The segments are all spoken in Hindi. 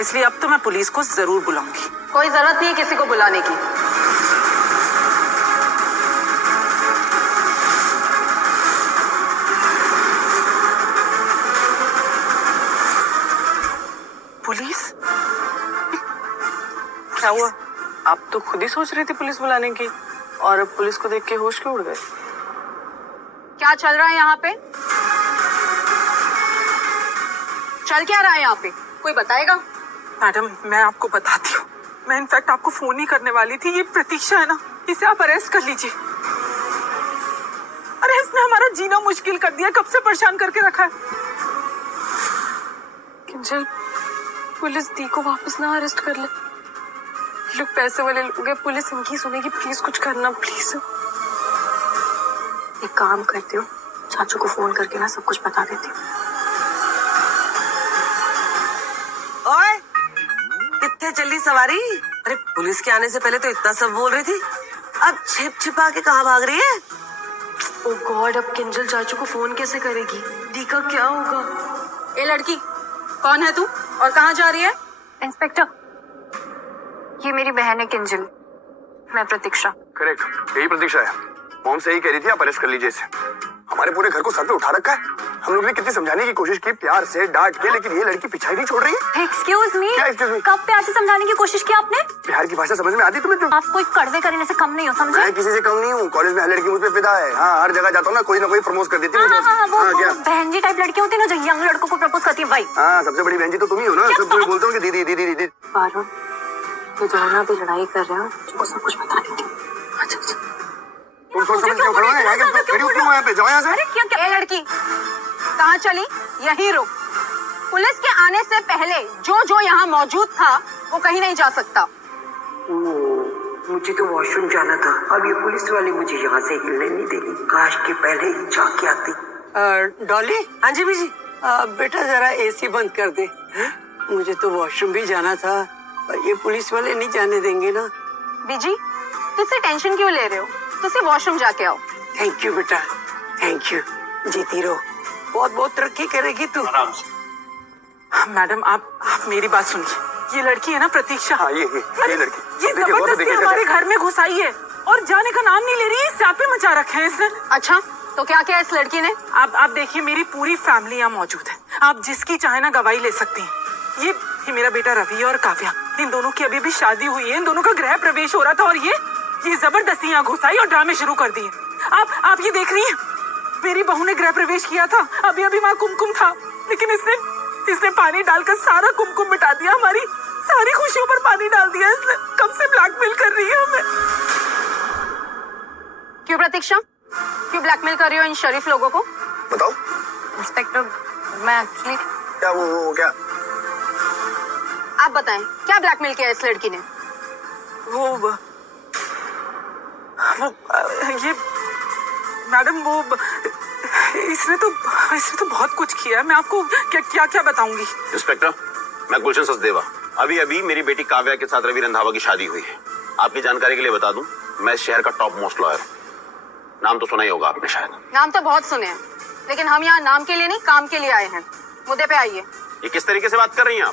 इसलिए अब तो मैं पुलिस को जरूर बुलाऊंगी। कोई जरूरत नहीं है किसी को बुलाने की। पुलिस? क्या हुआ? आप तो खुद ही सोच रही थी पुलिस बुलाने की, और अब पुलिस को देख के होश क्यों उड़ गए? क्या चल रहा है यहाँ पे? चल क्या रहा है यहाँ पे? कोई बताएगा? मैडम मैं आपको बताती हूँ। मैं इनफैक्ट आपको फोन ही करने वाली थी। ये प्रतीक्षा है ना, इसे आप अरेस्ट कर लीजिए। अरे इसने हमारा जीना मुश्किल कर दिया, कब से परेशान करके रखा है। किंजल, पुलिस दी को वापस ना अरेस्ट कर ले। लोग पैसे वाले लोग हैं, पुलिस इनकी सुनेगी। प्लीज कुछ करना, प्लीज। एक काम करती हूँ, चाचू को फोन करके ना सब कुछ बता देती हूँ। ओए, कितने चली सवारी? अरे पुलिस के आने से पहले तो इतना सब बोल रही थी, अब छिप छिपा के कहाँ भाग रही है? ओ गॉड, अब किंजल चाचू को फोन कैसे करेगी? दी का क्या होगा? ए लड़की, कौन है तू और कहाँ जा रही है? इंस्पेक्टर, ये मेरी बहन है किंजल। मैं प्रतीक्षा। करेक्ट, यही प्रतीक्षा है। मॉम से ही कह रही थी आप अरेस्ट कर लीजिए इसे। हमारे पूरे घर को सर पे उठा रखा है। हम लोग ने कितनी समझाने की कोशिश की, प्यार से डांट के, लेकिन ये लड़की पीछे नहीं छोड़ रही है। एक्सक्यूज मी, क्या excuse me? कब प्यार से समझाने की कोशिश की आपने? प्यार की भाषा समझ में आती तुम्हें? तुम आप कोई कड़वे करने से कम नहीं हो, समझे? मैं किसी से कम नहीं हूँ। कॉलेज में हर लड़की मुझ पे फिदा है। हाँ, हर जगह जाता हूँ ना, कोई ना कोई प्रपोज कर देती है। वो बहन जी टाइप लड़की होती है ना, जो यंग लड़कों को प्रपोज करती है, भाई। हाँ, सबसे बड़ी बहन जी तो तुम ही हो ना। सब बोलते हो कि दीदी दीदी दीदी। पारुल, ये जहाँ भी लड़ाई कर रहे हो, तुमको सब कुछ बता देती हूँ। अच्छा अच्छा। तुम सोच समझ क्यों खड़े हो? यहाँ पे जाओ, यहाँ से। अरे क्या ए लड़की, कहाँ चली? यहीं रुक। पुलिस के आने से पहले जो जो यहाँ मौजूद था वो कहीं नहीं जा सकता। मुझे तो वॉशरूम जाना था। अब ये पुलिस वाले मुझे यहाँ से हिलने नहीं देगी। काश के पहले ही जाके आती। डॉली। हाँ जी बीजी। बेटा जरा एसी बंद कर दे। मुझे तो वॉशरूम भी जाना था, और ये पुलिस वाले नहीं जाने देंगे ना। बीजी, तुझसे टेंशन क्यों ले रहे हो? तुझसे वॉशरूम जाके आओ। थैंक यू बेटा, थैंक यू। जीती रहो, बहुत बहुत तरक्की करेगी तू। मैडम आप मेरी बात सुनिए। ये लड़की है ना प्रतीक्षा। हाँ, ये लड़की। ये जबरदस्ती हमारे घर में घुस आई है और जाने का नाम नहीं ले रही है। स्यापे मचा रखे हैं इसने। अच्छा, तो क्या किया इस लड़की ने? आप देखिए, मेरी पूरी फैमिली यहाँ मौजूद है। आप जिसकी चाहे ना गवाही ले सकती हैं। ये मेरा बेटा रवि और काव्या, इन दोनों की अभी भी शादी हुई है। इन दोनों का गृह प्रवेश हो रहा था और ये जबरदस्ती यहाँ घुस आई और ड्रामे शुरू कर दिए। आप ये देख रही हैं, मेरी बहू ने गृह प्रवेश किया था, अभी वहाँ कुमकुम था, लेकिन इसने पानी डालकर सारा कुमकुम मिटा दिया। हमारी सारी खुशियों पर पानी डाल दिया इसने। कब से ब्लैकमेल कर रही है हमें। क्यों प्रतीक्षा, क्यों ब्लैकमेल कर रही हो इन शरीफ लोगों को? बताओ। इंस्पेक्टर, मैं एक्चुअली क्या वो क्या? आप बताएं, क्या ब्लैकमेल किया इस लड़की ने? वो ये मैडम, इसने तो बहुत कुछ किया है। मैं आपको क्या बताऊंगी। इंस्पेक्टर, मैं गुलशन सचदेवा। अभी मेरी बेटी काव्या के साथ रवि रंधावा की शादी हुई है। आपकी जानकारी के लिए बता दूं, मैं शहर का टॉप मोस्ट लॉयर हूँ। नाम तो सुना ही होगा आपने शायद। नाम तो बहुत सुने हैं, लेकिन हम यहाँ नाम के लिए नहीं, काम के लिए आए हैं। मुद्दे पे आइए। ये किस तरीके से बात कर रही हैं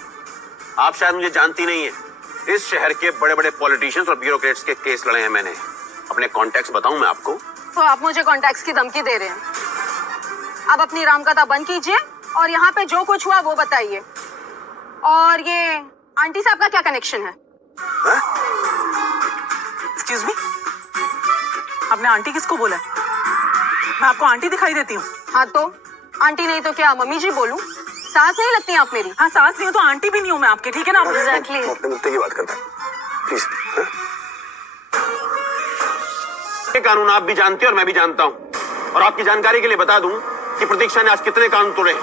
आप शायद मुझे जानती नहीं है। इस शहर के बड़े बड़े पॉलिटिशियंस और ब्यूरोक्रेट्स के केस लड़े हैं मैंने। अपने कॉन्टैक्ट्स बताऊं मैं आपको? तो आप मुझे कॉन्टैक्ट्स की धमकी दे रहे हैं। अब अपनी रामकथा बंद कीजिए और यहाँ पे जो कुछ हुआ वो बताइए। और ये आंटी साहब का क्या कनेक्शन है? एक्सक्यूज मी, आपने आंटी किसको बोला? मैं आपको आंटी दिखाई देती हूँ? हाँ तो आंटी नहीं तो क्या मम्मी जी बोलूं? सास नहीं लगती आप मेरी? हाँ, सास नहीं हो तो आंटी भी नहीं हूँ मैं आपके, ठीक है ना? एग्जैक्टली। अपने मुद्दे की बात करता है प्लीज। ये कानून आप भी जानते हैं और मैं भी जानता हूँ। और आपकी जानकारी के लिए बता दूं कि प्रतीक्षा ने आज कितने कानून तोड़े।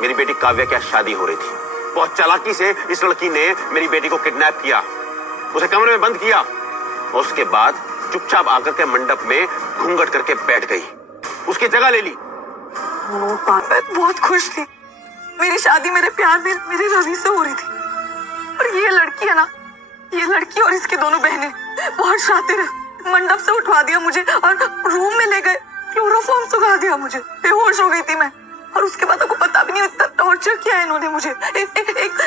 मेरी बेटी काव्या की आज शादी हो रही थी। बहुत चालाकी से इस लड़की ने मेरी बेटी को किडनैप किया, उसे कमरे में बंद किया, और उसके बाद चुपचाप आकर के मंडप में घूंघट करके बैठ गई, उसकी जगह ले ली। मैं बहुत खुश थी। मेरी शादी मेरे प्यार में मेरे रवि से हो रही थी। और ये लड़की है ना, ये लड़की और इसकी दोनों बहनें बहुत शातिर है। मंडप से उठवा दिया मुझे और रूम में ले गए, क्लोरोफॉर्म सुखा दिया मुझे। बेहोश हो गई थी मैं। और उसके बाद आपको पता भी नहीं, इतना टॉर्चर किया है इन्होंने मुझे। एक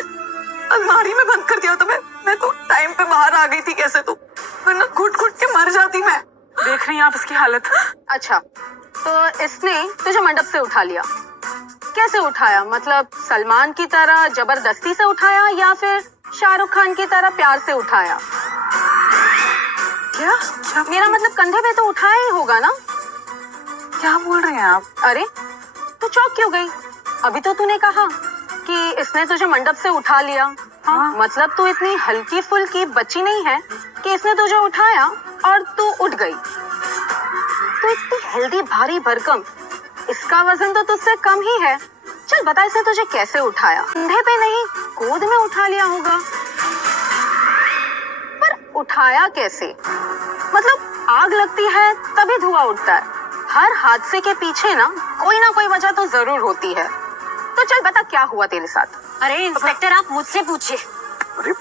अलमारी गाड़ी में बंद कर दिया था। मैं तो टाइम पे बाहर आ गई थी कैसे तो, वरना घुट घुट के मर जाती मैं। देख रही हैं आप इसकी हालत। अच्छा, तो इसने तुझे मंडप से उठा लिया। कैसे उठाया? मतलब सलमान की तरह जबरदस्ती से उठाया या फिर शाहरुख खान की तरह प्यार से उठाया? क्या मेरा मतलब कंधे पे तो उठाया ही होगा ना? क्या बोल रहे हैं आप? अरे तू चौंक क्यों गई? अभी तो तूने कहा कि इसने तुझे मंडप से उठा लिया। हाँ? मतलब तू इतनी हल्की फुल्की बच्ची नहीं है कि इसने तुझे उठाया और तू उठ गई। तू इतनी हेल्दी भारी भरकम, इसका वजन तो तुझसे कम ही है। चल बता, इसे तुझे कैसे उठाया? कंधे पे नहीं, गोद में उठा लिया होगा। पर उठाया कैसे? मतलब आग लगती है तभी धुआं उठता है। हर हादसे के पीछे ना कोई वजह तो जरूर होती है। तो चल बता, क्या हुआ तेरे साथ? अरे इंस्पेक्टर, आप मुझसे पूछिए, अरे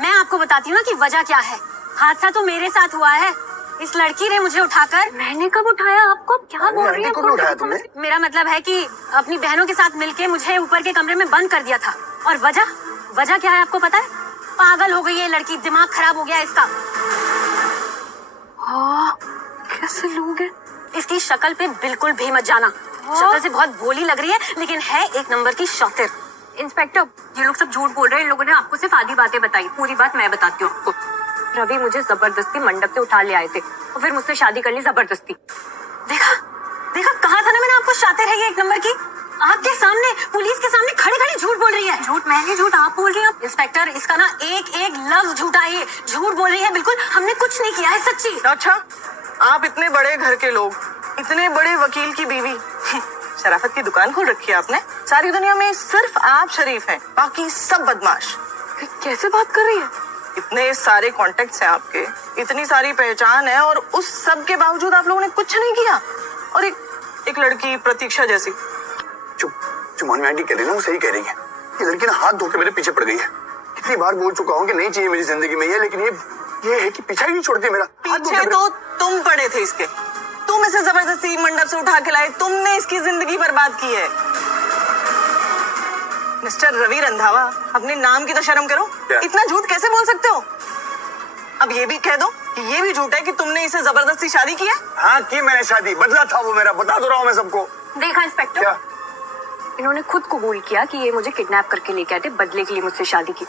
मैं आपको बताती हूँ ना कि वजह क्या है। हादसा तो मेरे साथ हुआ है। इस लड़की ने मुझे उठाकर, मैंने कब उठाया आपको? क्या बोल रही आंटी को भी उठाया तुमने? मेरा मतलब है कि अपनी बहनों के साथ मिलके मुझे ऊपर के कमरे में बंद कर दिया था। और वजह क्या है आपको पता है? पागल हो गई है लड़की, दिमाग खराब हो गया इसका। कैसे लोग हैं? इसकी शक्ल पे बिल्कुल भी मत जाना। शक्ल से बहुत भोली लग रही है लेकिन है एक नंबर की शातिर। इंस्पेक्टर, ये लोग सब झूठ बोल रहे हैं। इन लोगों ने आपको सिर्फ आधी बातें बताई, पूरी बात मैं बताती हूँ आपको। रवि मुझे जबरदस्ती मंडप से उठा ले आए थे और फिर मुझसे शादी कर ली जबरदस्ती। देखा कहा था ना मैंने आपको, शातिर है ये एक नंबर की। आपके सामने, पुलिस के सामने खड़े खड़े झूठ बोल रही है। झूठ मैं नहीं, झूठ आप बोल रही हैं। इंस्पेक्टर, इसका ना एक एक लफ्ज झूठा है। झूठ बोल रही है बिल्कुल, हमने कुछ नहीं किया है, सच्ची। अच्छा, आप इतने बड़े घर के लोग, इतने बड़े वकील की बीवी, शराफत की दुकान खोल रखी है आपने। सारी दुनिया में सिर्फ आप शरीफ हैं, बाकी सब बदमाश। कैसे बात कर रही है? इतने सारे कॉन्टेक्ट्स हैं आपके, इतनी सारी पहचान है और उस सब के बावजूद आप लोगों ने कुछ नहीं किया। और एक लड़की प्रतीक्षा जैसी। जो मानवी आंटी कह रही है ना, वो सही कह रही है। ये लड़की ना हाथ धो के मेरे पीछे पड़ गई है। कितनी बार बोल चुका हूँ कि नहीं चाहिए मेरी जिंदगी में ये, लेकिन ये है कि पीछा ही नहीं छोड़ती मेरा। पीछे तो तुम पड़े थे इसके, तुम इसे जबरदस्ती मंडप से उठा के लाए, तुमने इसकी जिंदगी बर्बाद की है। मिस्टर रवि रंधावा, अपने नाम की तो शर्म करो। इतना झूठ कैसे बोल सकते हो? अब ये भी कह दो कि ये भी झूठ है कि तुमने इसे जबरदस्ती शादी की है। हाँ की मैंने शादी, बदला था वो मेरा, बता दो रहा हूँ मैं सबको। देखा इंस्पेक्टर, क्या? इन्होंने खुद कबूल किया कि ये मुझे किडनैप करके लेके आए थे, बदले के लिए मुझसे शादी की।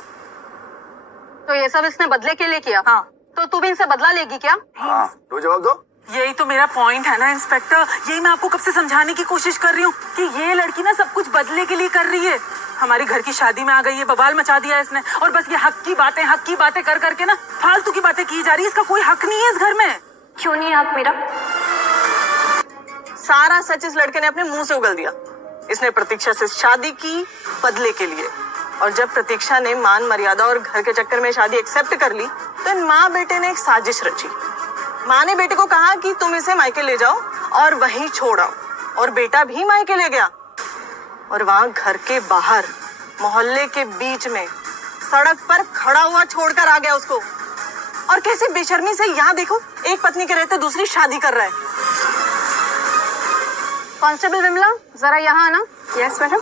तो ये सब इसने बदले के लिए किया? हाँ। तो तू भी इनसे बदला लेगी क्या? हाँ, दो जवाब दो। यही तो मेरा पॉइंट है ना इंस्पेक्टर, यही मैं आपको कब से समझाने की कोशिश कर रही हूँ कि ये लड़की ना सब कुछ बदले के लिए कर रही है। हमारी घर की शादी में आ गई है, बवाल मचा दिया इसने, और बस ये हक की बातें कर करके ना फालतू की बातें की जा रही है। इसका कोई हक नहीं है इस घर में। क्यों नहीं आप मेरा? सारा सच इस लड़के ने अपने मुंह से उगल दिया। इसने प्रतीक्षा से शादी की बदले के लिए, और जब प्रतीक्षा ने मान मर्यादा और घर के चक्कर में शादी एक्सेप्ट कर ली तो इन माँ बेटे ने एक साजिश रची। माँ ने बेटे को कहा कि तुम इसे मायके ले जाओ और वहीं छोड़ आओ, और बेटा भी मायके ले गया। और वहां घर के बाहर मोहल्ले के बीच में सड़क पर खड़ा हुआ छोड़कर आ गया उसको। और कैसे बेशर्मी से यहाँ देखो, एक पत्नी के रहते दूसरी शादी कर रहा है। कांस्टेबल विमला, जरा यहाँ आना। Yes madam.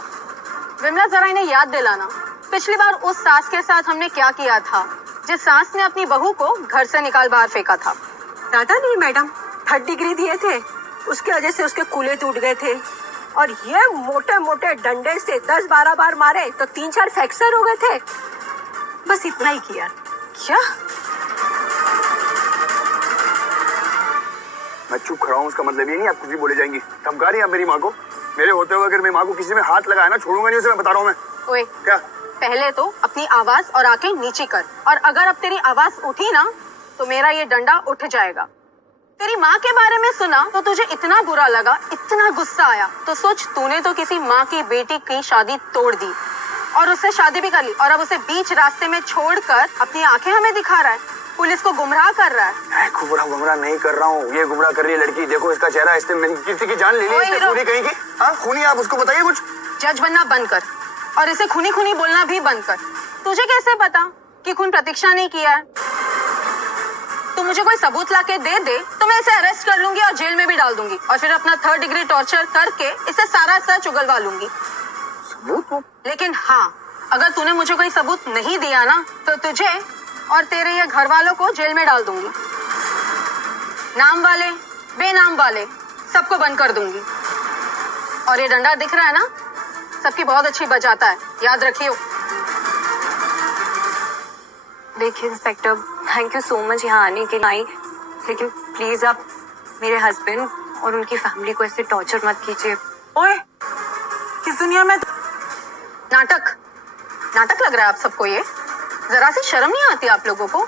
विमला, जरा इन्हें याद दिलाना पिछली बार उस सास के साथ हमने क्या किया था, जिस सास ने अपनी बहू को घर से निकाल बाहर फेंका था। ज्यादा नहीं मैडम, 3rd डिग्री दिए थे, उसके वजह से उसके कूल्हे टूट गए थे, और ये मोटे मोटे डंडे से 10-12 बार मारे तो 3-4 फ्रैक्चर हो गए थे। बस इतना ही किया। क्या? मैं चुप खड़ा हूँ, उसका मतलब ये नहीं आप कुछ भी बोले जाएंगी। धमका रही है आप मेरी माँ को। मेरे होते हुए अगर मेरी माँ को किसी में हाथ लगाया ना, छोड़ूंगा नहीं उसे, मैं बता रहा हूँ मैं। ओए, क्या? पहले तो अपनी आवाज और आंखें नीचे कर, और अगर अब तेरी आवाज उठी ना तो मेरा ये डंडा उठ जाएगा। तेरी माँ के बारे में सुना तो तुझे इतना बुरा लगा, इतना गुस्सा आया, तो सोच तूने तो किसी माँ की बेटी की शादी तोड़ दी और उससे शादी भी कर ली, और अब उसे बीच रास्ते में छोड़कर अपनी आंखें हमें दिखा रहा है, पुलिस को गुमराह कर रहा है। मैं गुमराह नहीं कर रहा हूँ, ये गुमराह कर रही है लड़की। देखो इसका चेहरा, इसने मेरी किसी की जान ले ली, इसने खूनी कहीं की। हाँ खूनी, आप उसको बताइए कुछ। जज बनना बंद कर और इसे खूनी खूनी बोलना भी बंद कर। तुझे कैसे पता कि खून प्रतीक्षा ने किया है? तू मुझे कोई सबूत लाके दे दे तो मैं इसे अरेस्ट कर लूंगी और जेल में भी डाल दूंगी, और फिर अपना 3rd डिग्री टॉर्चर करके इसे सारा सच उगलवा लूंगी। सबूत? लेकिन हाँ, अगर तूने मुझे कोई सबूत नहीं दिया ना तो तुझे और तेरे ये घर वालों को जेल में डाल दूंगी। नाम वाले बेनाम वाले सबको बंद कर दूंगी। और ये डंडा दिख रहा है ना, सबकी बहुत अच्छी बजाता है, याद रखियो। देखिए inspector, thank you so much यहाँ आने के लिए आई, लेकिन प्लीज आप मेरे हस्बैंड और उनकी फैमिली को ऐसे टॉर्चर मत कीजिए। ओए, इस दुनिया में नाटक नाटक लग रहा है आप सबको। ये जरा सी शर्म नहीं आती आप लोगों को?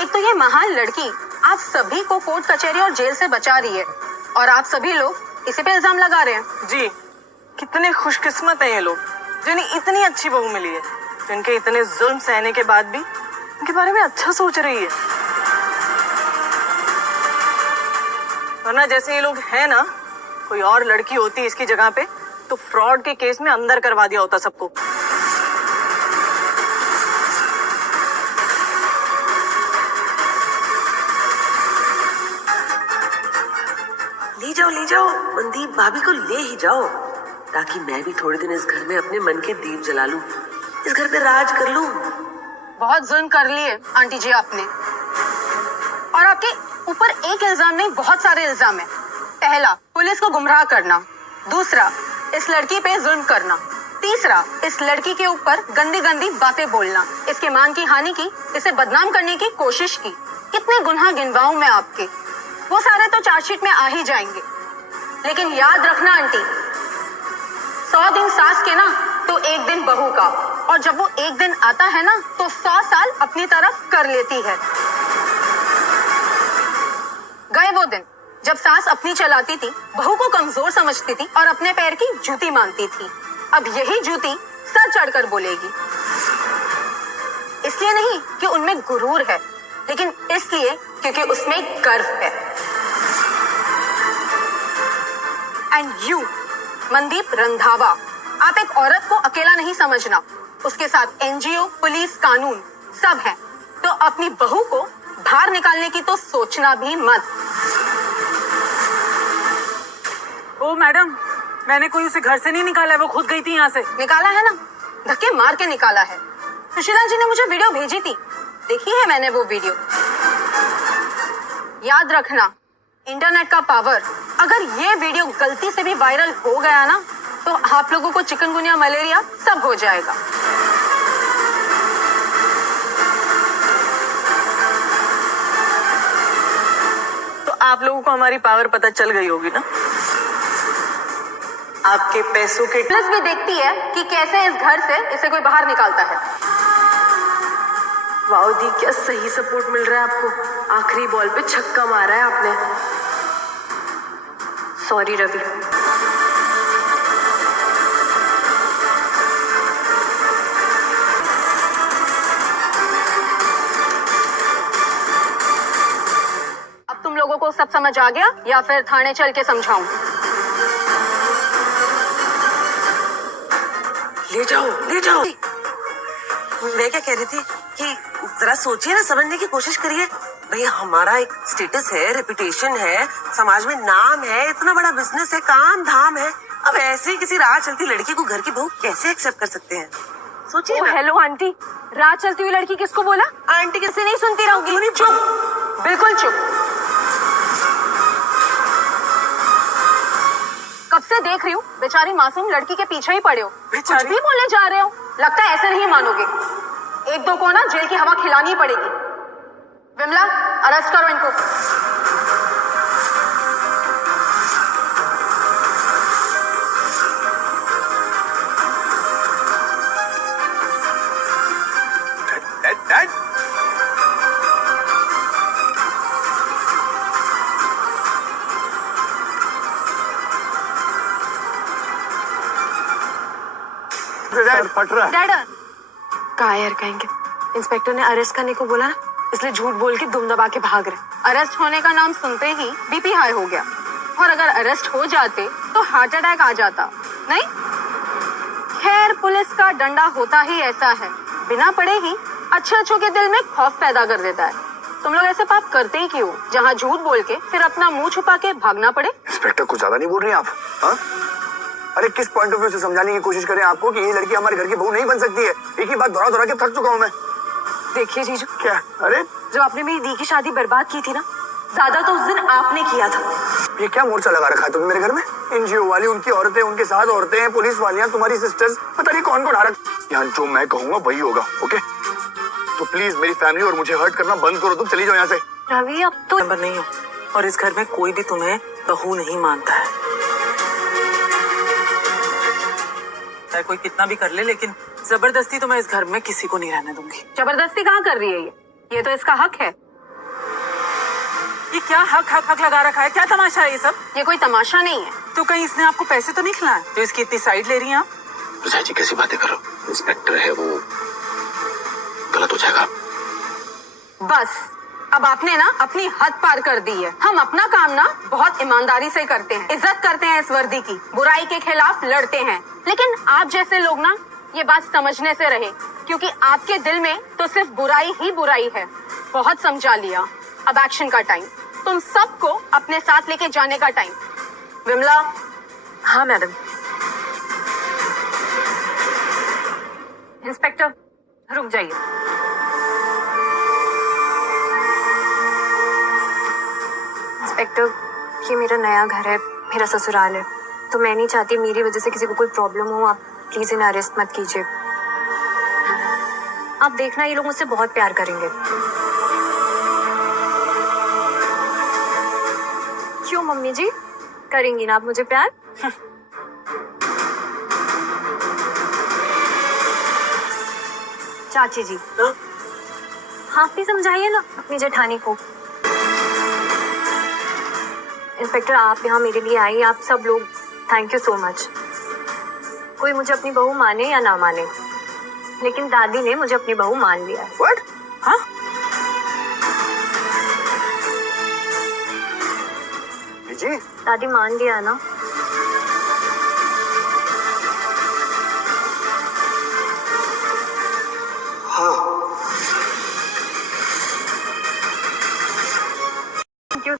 एक तो ये महान लड़की आप सभी को कोर्ट कचहरी और जेल से बचा रही है और आप सभी लोग इसी पे इल्जाम लगा रहे हैं। जी, कितने खुशकिस्मत हैं ये लोग जिन्हें इतनी अच्छी बहू मिली है, जिनके इतने जुल्म सहने के बाद भी उनके बारे में अच्छा सोच रही है। वरना जैसे ये लोग हैं ना, कोई और लड़की होती इसकी जगह पे तो फ्रॉड के केस में अंदर करवा दिया होता सबको। ले जाओ मनदीप, भाभी को ले ही जाओ, ताकि मैं भी थोड़े दिन इस घर में अपने मन के दीप जला लूं, इस घर पे राज कर लूं। बहुत जुल्म कर लिए आंटी जी आपने, और आपके ऊपर एक इल्जाम नहीं बहुत सारे इल्जाम है। पहला, पुलिस को गुमराह करना। दूसरा, इस लड़की पे जुल्म करना। तीसरा, इस लड़की के ऊपर गंदी गंदी बातें बोलना, इसके मान की हानि की, इसे बदनाम करने की कोशिश की। कितने गुनाह गिनवाऊं मैं आपके, वो सारे तो चार्जशीट में आ ही जाएंगे। लेकिन याद रखना आंटी, 100 दिन सास के ना तो एक दिन बहू का, और जब वो एक दिन आता है ना तो 100 साल अपनी तरफ कर लेती है। गए वो दिन जब सास अपनी चलाती थी, बहू को कमजोर समझती थी और अपने पैर की जूती मानती थी। अब यही जूती सर चढ़कर बोलेगी। इसलिए नहीं कि उनमें गुरूर है, लेकिन इसलिए क्योंकि उसमें गर्व है। एंड यू मनदीप रंधावा, आप एक औरत को अकेला नहीं समझना, उसके साथ एनजीओ, पुलिस, कानून सब है। तो अपनी बहू को बाहर निकालने की तो सोचना भी मत। ओ मैडम, मैंने कोई उसे घर से नहीं निकाला है, वो खुद गई थी यहाँ से। निकाला है ना, धक्के मार के निकाला है। सुशीला जी ने मुझे वीडियो भेजी थी, देखी है मैंने वो वीडियो। याद रखना, इंटरनेट का पावर, अगर ये वीडियो गलती से भी वायरल हो गया ना तो आप लोगों को चिकनगुनिया, मलेरिया सब हो जाएगा। तो आप लोगों को हमारी पावर पता चल गई होगी ना। आपके पैसों के पुलिस भी देखती है कि कैसे इस घर से इसे कोई बाहर निकालता है। वाओ दी, क्या सही सपोर्ट मिल रहा है आपको, आखिरी बॉल पे छक्का मारा है आपने। सॉरी रवि। अब तुम लोगों को सब समझ आ गया या फिर थाने चल के समझाऊं? ले जाओ ले जाओ। मैं क्या कह रही थी कि जरा सोचिए ना, समझने की कोशिश करिए। भाई हमारा एक स्टेटस है, रेपुटेशन है, समाज में नाम है, इतना बड़ा बिजनेस है, काम धाम है। अब ऐसे ही किसी राह चलती लड़की को घर की बहू कैसे एक्सेप्ट कर सकते हैं? सोचिए ना। हेलो आंटी, राह चलती हुई लड़की किसको बोला? आंटी किसी नहीं सुनती रहोगी। चुप, बिल्कुल चुप। कब से देख रही हूँ बेचारी मासूम लड़की के पीछे ही पड़े हो, कुछ भी बोले जा रहे हो। लगता है ऐसे नहीं मानोगे, एक दो को ना जेल की हवा खिलानी पड़ेगी। विमला, अरेस्ट करो इनको। डैड, डैड फट रहा है। डैड, कायर कहेंगे, इंस्पेक्टर ने अरेस्ट करने को बोला ना, इसलिए झूठ बोल के दुम दबा के भाग रहे। अरेस्ट होने का नाम सुनते ही बीपी हाई हो गया, और अगर अरेस्ट हो जाते तो हार्ट अटैक आ जाता। नहीं, खैर पुलिस का डंडा होता ही ऐसा है, बिना पढ़े ही अच्छे अच्छों के दिल में खौफ पैदा कर देता है। तुम लोग ऐसे पाप करते ही क्यों, जहाँ झूठ बोल के फिर अपना मुंह छुपा के भागना पड़े? इंस्पेक्टर कुछ ज्यादा नहीं बोल रही आप? हाँ? अरे किस पॉइंट ऑफ व्यू से समझाने की कोशिश करें आपको कि ये लड़की हमारे घर की बहू नहीं बन सकती है? एक ही बात दोहरा दोहरा के थक चुका हूँ मैं। देखिए जीजू, क्या? अरे जो आपने मेरी दी की शादी बर्बाद की थी ना, ज्यादा तो उस दिन आपने किया था। ये क्या मोर्चा लगा रखा है तुमने मेरे घर में? एनजीओ वाली, उनकी औरतें, उनके साथ औरतें हैं, पुलिस वालियां, तुम्हारी सिस्टर्स, पता नहीं कौन कौन आ रहा। यहाँ जो मैं कहूँगा वही होगा, ओके? तो प्लीज मेरी फैमिली और मुझे हर्ट करना बंद करो, तुम चली जाओ यहाँ से। रवि अब तो नंबर नहीं हो और इस घर में कोई भी तुम्हें बहू नहीं मानता है। चाहे कोई कितना भी कर ले, लेकिन जबरदस्ती तो मैं इस घर में किसी को नहीं रहने दूंगी। जबरदस्ती कहाँ कर रही है ये तो इसका हक है। ये क्या हक हक हक लगा रखा है? क्या तमाशा है ये सब? ये कोई तमाशा नहीं है। तो कहीं इसने आपको पैसे तो नहीं खिलाए जो इसकी इतनी साइड ले रही हैं आप? विजय जी कैसी बातें करो, इंस्पेक्टर है वो, गलत हो जाएगा। बस अब आपने ना अपनी हद पार कर दी है। हम अपना काम ना बहुत ईमानदारी से करते हैं, इज्जत करते हैं इस वर्दी की, बुराई के खिलाफ लड़ते हैं। लेकिन आप जैसे लोग ना ये बात समझने से रहे, क्योंकि आपके दिल में तो सिर्फ बुराई ही बुराई है। बहुत समझा लिया, अब एक्शन का टाइम। तुम सबको अपने साथ लेके जाने का टाइम। विमला। हाँ मैडम। इंस्पेक्टर रुक जाइए। इंस्पेक्टर, ये मेरा नया घर है, मेरा ससुराल है, तो मैं नहीं चाहती मेरी वजह से किसी को कोई प्रॉब्लम हो। आप प्लीज इन्हें अरेस्ट मत कीजिए। आप देखना ये लोग मुझसे बहुत प्यार करेंगे। क्यों मम्मी जी, करेंगी ना आप मुझे प्यार? चाची जी, आप भी समझाइए ना अपनी जेठानी को। इंस्पेक्टर, आप यहाँ मेरे लिए आई, आप सब लोग थैंक यू सो मच। कोई मुझे अपनी बहू माने या ना माने, लेकिन दादी ने मुझे अपनी बहू मान लिया है। What? हाँ? जी दादी मान लिया ना। हाँ। Thank you.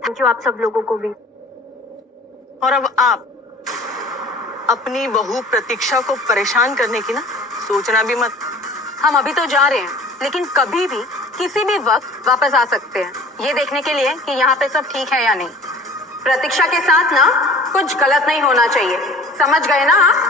थैंक यू आप सब लोगों को भी। और अब आप अपनी बहू प्रतीक्षा को परेशान करने की ना सोचना भी मत। हम अभी तो जा रहे हैं, लेकिन कभी भी किसी भी वक्त वापस आ सकते हैं, ये देखने के लिए कि यहाँ पे सब ठीक है या नहीं। प्रतीक्षा के साथ ना कुछ गलत नहीं होना चाहिए, समझ गए ना आप?